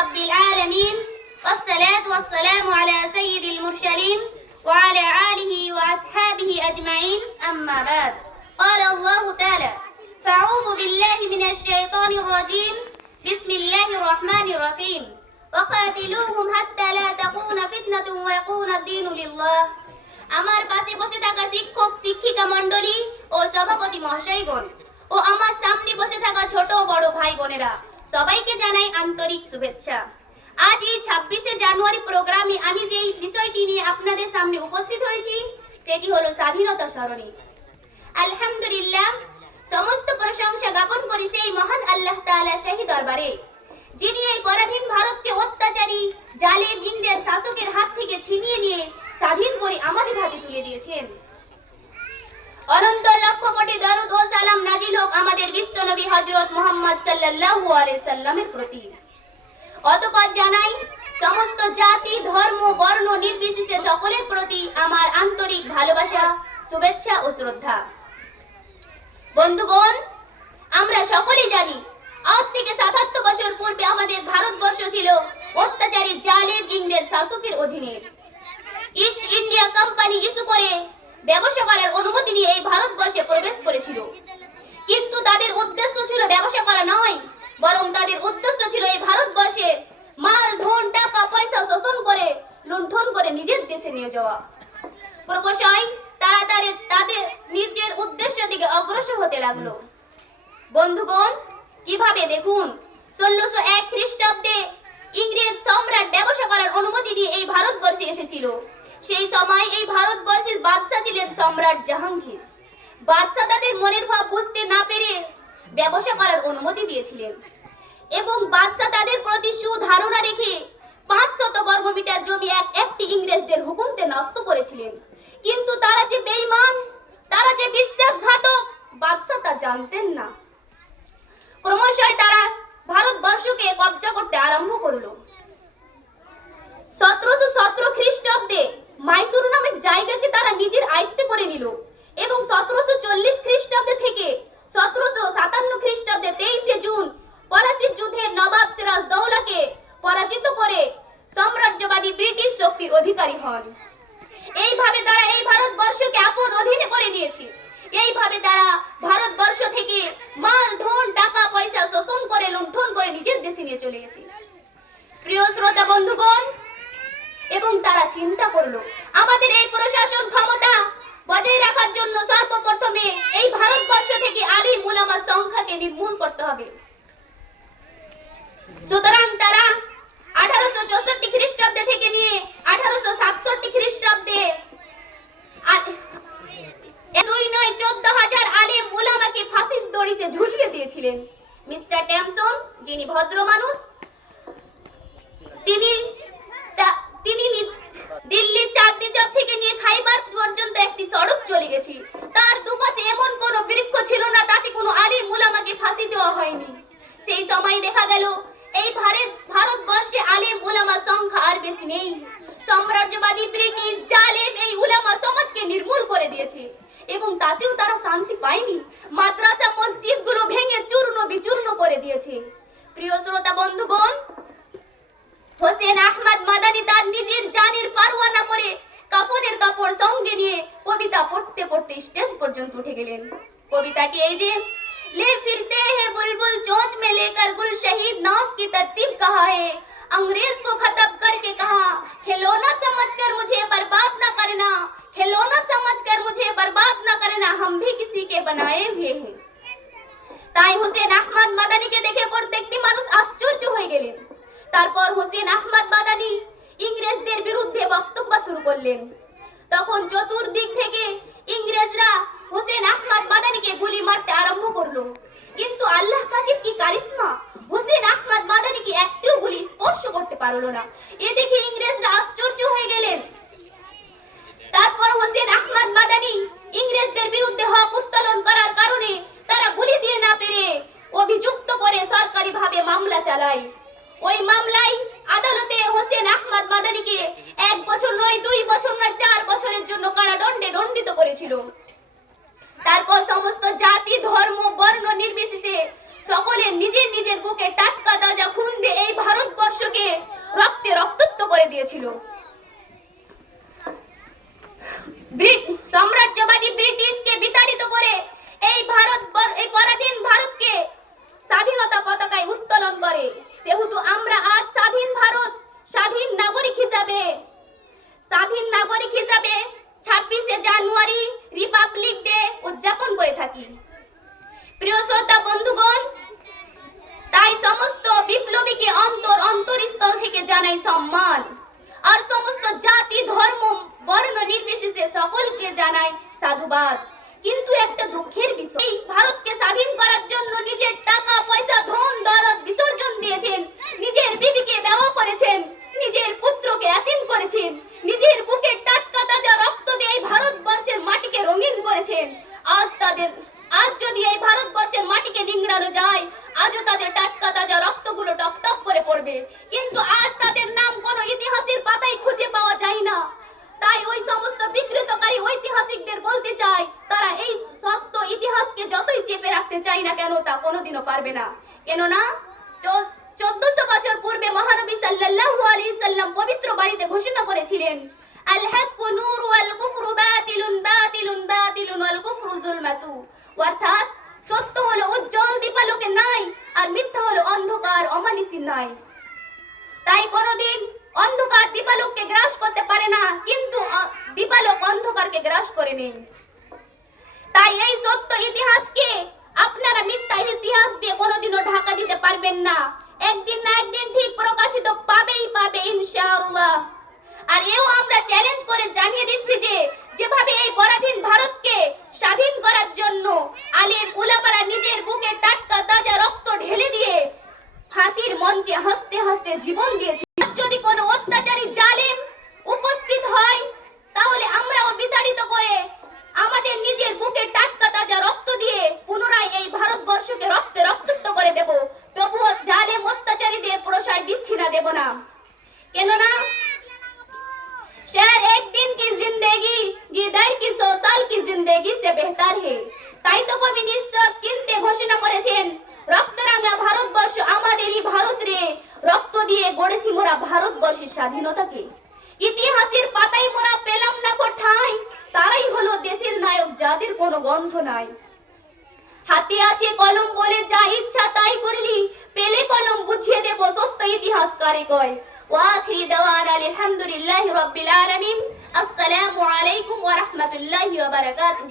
رب العالمين والصلاة والسلام على سيد المرسلين وعلى آله وأصحابه أجمعين أما بعد قال الله تعالى فأعوذ بالله من الشيطان الرجيم بسم الله الرحمن الرحيم وقاتلوهم حتى لا تكون فتنة ويكون الدين لله আমার পাশে বসে থাকা শিক্ষক শিক্ষিকা মণ্ডলী ও সভাপতি মহাশয়গণ ও আমার সামনে বসে থাকা ছোট বড় ভাই বোনেরা সবাইকে জানাই আন্তরিক শুভেচ্ছা। আজ এই 26শে জানুয়ারি প্রোগ্রামে আমি যেই বিষয়টি নিয়ে আপনাদের সামনে উপস্থিত হয়েছি সেটি হলো স্বাধীনতা স্মরণী। আলহামদুলিল্লাহ, সমস্ত প্রশংসা জ্ঞাপন করি সেই মহান আল্লাহ তাআলার শাহী দরবারে, যিনি এই পরাধীন ভারতকে অত্যাচারী জালেম ইংরেজ শাসকের হাত থেকে ছিনিয়ে নিয়ে স্বাধীন করে আমাদের হাতে তুলে দিয়েছেন। অনন্ত লক্ষ কোটি দরুদ ও সালাম নাজিল হোক আমাদের বিশ্ব নবী হযরত মুহাম্মদ সাল্লাল্লাহু আলাইহি সাল্লামের প্রতি। অতঃপর জানাই সমস্ত জাতি ধর্ম বর্ণ নির্বিশেষে সকলের প্রতি আমার আন্তরিক ভালোবাসা শুভেচ্ছা ও শ্রদ্ধা। বন্ধুগণ, আমরা সকলেই জানি আজ থেকে ৭৭ বছর পূর্বে আমাদের ভারতবর্ষ ছিল অত্যাচারী জালেম ইংরেজ শাসকের অধীনে। ইস্ট ইন্ডিয়া কোম্পানি ইস্যু করে ব্যবসা করার অনুমতি নিয়ে এই ভারতবর্ষে প্রবেশ করেছিল, কিন্তু তাদের উদ্দেশ্য ছিল ব্যবসা করা নয়, বরং তাদের উদ্দেশ্য ছিল এই ভারতবর্ষে মাল ধন টাকা পয়সা শোষণ করে লুণ্ঠন করে নিজের দেশে নিয়ে যাওয়া। ক্রমশই তারা তাদের নিজের উদ্দেশ্যের দিকে অগ্রসর হতে লাগলো। বন্ধুগণ, কিভাবে দেখুন, ১৬০১ খ্রিস্টাব্দে ইংরেজ সম্রাট ব্যবসা করার অনুমতি নিয়ে এই ভারতবর্ষে এসেছিল। সেই সময় এই ভারতবর্ষের বাদশা ছিলেন সম্রাট জাহাঙ্গীর। বাদশা তাদের মনের ভাব বুঝতে না পেরে ব্যবসা করার অনুমতি দিয়েছিলেন এবং বাদশা তাদের প্রতি সুধারণা রেখে ৫০০ বর্গমিটার জমি একটি ইংরেজদের হুকুমতে নষ্ট করেছিলেন। কিন্তু তারা যে বেঈমান, তারা যে বিশ্বাসঘাতক, বাদশা তা জানতেন না। ক্রমশই তারা ভারতবর্ষকে কবজা করতে আরম্ভ করলো। ১৭১৭ খ্রিস্টাব্দে মাইসুর নামের জায়গাকে তারা নিজের আয়ত্তে করে নিল এবং ১৭৪০ খ্রিস্টাব্দে থেকে ১৭৫৭ খ্রিস্টাব্দে ২৩শে জুন পলাশির যুদ্ধে নবাব সিরাজদৌলাকে পরাজিত করে সাম্রাজ্যবাদী ব্রিটিশ শক্তির অধিকারী হন। এইভাবে তারা এই ভারতবর্ষকে আপন অধীনে করে নিয়েছে। এইভাবে তারা ভারতবর্ষ থেকে মাল ধন টাকা পয়সা শোষণ করে লুণ্ঠন করে নিজের দেশে নিয়ে চলে গেছে। প্রিয় শ্রোতা বন্ধুগণ, এবং তারা চিন্তা করলো আমাদের এই প্রশাসন ক্ষমতা বজায় রাখার জন্য সর্বপ্রথমে এই ভারতবর্ষ থেকে আলিম উলামা সংখ্যাকে নির্মূল করতে হবে। সুতরাং তারা ১৮৬৪ খ্রিস্টাব্দে থেকে নিয়ে ১৮৬৭ খ্রিস্টাব্দে ২,৯,১৪,০০০ আলিম উলামাকে ফাঁসির দড়িতে ঝুলিয়ে দিয়েছিলেন। মিস্টার ট্যামসন, যিনি ভদ্র মানুষ, তিনি দিল্লি চাঁদনি চক থেকে নিয়ে খাইবার পর্যন্ত একটি সড়ক চলে গেছে। তার দুপাশে এমন কোন বৃক্ষ ছিল না তাতে কোনো আলিম উলামাকে ফাঁসি দেওয়া হয়নি। সেই সময় দেখা গেল এই ভারতবর্ষে আলিম উলামা সংখ্যা আর বেশি নেই। সাম্রাজ্যবাদী ব্রিটিশ জালেম এই উলামা সমাজকে নির্মূল করে দিয়েছে এবং তাতেও তারা শান্তি পায়নি। মাদ্রাসা মসজিদগুলো ভেঙে চূর্ণ বিচূর্ণ করে দিয়েছে। প্রিয় শ্রোতা বন্ধুগণ, হোসেন আহমদ মাদানী তার নিজের জানের পারোয়া না করে কাফনের কাপড় সঙ্গে নিয়ে কবিতা পড়তে পড়তে স্টেজ পর্যন্ত উঠে গেলেন। কবিতাটি এই যে, ले फिरते हैं बुलबुल चोंच में लेकर गुल शहीद नाव की तरतीब कहा है, अंग्रेज को खत्म करके कहा खिलौना समझकर मुझे बर्बाद न करना, खिलौना समझकर मुझे बर्बाद न करना, हम भी किसी के बनाए हुए हैं। তাই হোসেন আহমদ মাদানীকে দেখে প্রত্যেকটি মানুষ আশ্চর্য হয়ে গেলেন। তারপর হোসেন আহমদ মাদানী ইংরেজদের বিরুদ্ধে বক্তব্য শুরু করলেন। তখন চতুর্দিক থেকে ইংরেজরা হোসেন আহমদ মাদানীকে গুলি মারতে আরম্ভ করলো, কিন্তু আল্লাহ পাকের কি কারিশমা, হোসেন আহমদ মাদানীকে একটিও গুলি স্পর্শ করতে পারলো না। এ দেখে ইংরেজরা আশ্চর্য হয়ে গেলেন। তারপর হোসেন আহমদ মাদানী ইংরেজদের বিরুদ্ধে হক উত্তোলন করার কারণে তারা গুলি দিয়ে না পেরে অভিযুক্ত করে সরকারিভাবে মামলা চালায়। ওই মামলায় আদালতে হোসেন আহমদ মাদানীকে ১ বছর নয়, ২ বছর নয়, ৪ বছরের জন্য কারাদণ্ডে দণ্ডিত করেছিল। তারপর সমস্ত জাতি ধর্ম বর্ণ নির্বিশেষে সকলে নিজের নিজের বুকে টাটকা তাজা খুন দিয়ে এই ভারতবর্ষকে রক্তে রক্তাক্ত করে দিয়েছিল। সাম্রাজ্যবাদী ব্রিটিশকে বিতাড়িত করে এই পরাধীন ভারতকে স্বাধীনতা পতাকায় উত্তোলন করে। সেহেতু আমরা আজ স্বাধীন ভারত স্বাধীন নাগরিক হিসাবে 26শে জানুয়ারি রিপাবলিক ডে উদযাপন করে থাকি। প্রিয় শ্রোতা বন্ধুগণ, তাই সমস্ত বিপ্লবীকে অন্তরস্থল থেকে জানাই সম্মান, আর সমস্ত জাতি ধর্ম বর্ণ নির্বিশেষে সকলকে জানাই সাধুবাদ। কিন্তু একটা দুঃখের বিষয়, ভারতকে স্বাধীন করার জন্য নিজের টাকা পয়সা ধন দৌলত বিসর্জন দিয়েছেন, নিজের বিবিকে বিবাহ করেছেন, নিজের পুত্রকে এতিম করেছেন, নিজের বুকের টাটকা তাজা রক্ত দিয়ে এই ভারতবর্ষের মাটিকে রঙিন করেছেন। আজ যদি এই ভারতবর্ষের মাটিকে নিংড়ানো যায়, আজও তাদের টাটকা তাজা রক্তগুলো টকটক করে পড়বে, কিন্তু আজ তাদের নাম কোনো ইতিহাসের পাতায় খুঁজে পাওয়া যায় না। তাই ওই সমস্ত বিকৃতকারী ঐতিহাসিকদের বলতে চাই, তারা এই সত্য ইতিহাসকে যতই চেপে রাখতে চায় না কেন, তা কোনোদিনও পারবে না। কেননা 1400 বছর পূর্বে মহানবী সাল্লাল্লাহু আলাইহি সাল্লাম পবিত্র বাড়িতে ঘোষণা করেছিলেন, আল হাক্কু নূরু ওয়াল কুফরু বাতিলুন বাতিলুন বাতিলুন ওয়াল কুফরু যুলমাতু। অর্থাৎ সত্য হলো উজ্জ্বল দীপালোকে নাই, আর মিথ্যা হলো অন্ধকার অমানিসি নাই। তাই কোনোদিন অন্ধকার দীপালোককে গ্রাস করতে পারে না, কিন্তু দীপালোক অন্ধকারকে গ্রাস করে নেই। তাই এই সত্য ইতিহাসকে আপনারা মিথ্যা ইতিহাস দিয়ে কোনোদিনও ঢাকা দিতে পারবেন না। একদিন না একদিন ঠিক প্রকাশিত পাবে ইনশাআল্লাহ। আর এও আমরা চ্যালেঞ্জ করে জানিয়ে দিচ্ছি যে যেভাবে এই পরাধীন ভারতকে স্বাধীন করার জন্য আলেম উলামারা নিজের বুকে টাটকা তাজা রক্ত ঢেলে দিয়ে ফাঁসির মঞ্চে হাসতে হাসতে জীবন দিয়েছে, যদি কোনো অত্যাচারী জালেম উপস্থিত হয়, তাহলে আমরাও বিতাড়িত করে আমাদের নিজের বুকে টাটকা তাজা রক্ত দিয়ে পুনরায় এই ভারতবর্ষকে রক্তে রক্তাক্ত করে দেব। তবুও জালেম অত্যাচারীদের প্রশ্রয় দিচ্ছি না, দেব না। কেননা शेर एक दिन की जिंदगी गिदड़ की 100 साल की जिंदगी से बेहतर है। তাই তো কবি নিশ্চয় চিনতে ঘোষণা করেছেন, রক্তরাঙা ভারতবর্ষ আমাদেরই ভারত রে, রক্ত দিয়ে গড়েছি মোরা ভারতবর্ষের স্বাধীনতাকে। ইতিহাসের পাতায় মোরা পেলাম না কো ঠাঁই, তারাই হলো দেশের নায়ক যাদের কোনো গন্ধ নাই। হাতে আছে কলম বলে যা ইচ্ছা তাই করলি, পেলে কলম বুঝিয়ে দেব সত্য ইতিহাস কারে কয়। وآخر دعوانا الحمد لله رب العالمين. السلام عليكم ورحمة الله وبركاته.